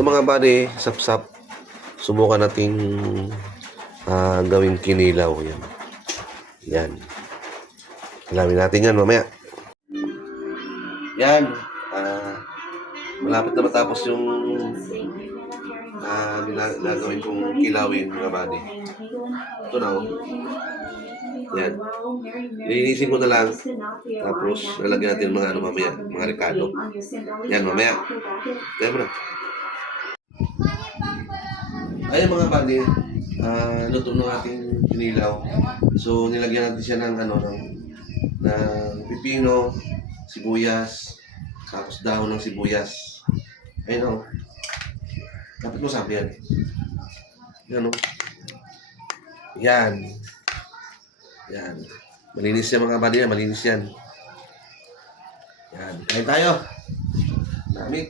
Ito mga buddy, sap-sap. Subukan nating ah, gawing kinilaw. Yan. Yan. Alamin natin yan mamaya. Yan. Ah, malapit na matapos yung ah, nila- gagawin kong kilawin mga buddy. Ito na. oh. Yan. Linisin ko na lang. Tapos, lalagyan natin mga ano mamaya, mga rekado. Yan, mamaya. Kaya mo na. Ayun mga buddy, ah, luto ng ating kinilaw. So, nilagyan natin siya ng ano, ng, ng pipino, sibuyas, tapos dahon ng sibuyas. Ayun o. Dapat mo sabi yan. Yan o. Yan. Yan. Malinis yan mga buddy, malinis yan. Yan. Kain tayo. Dami.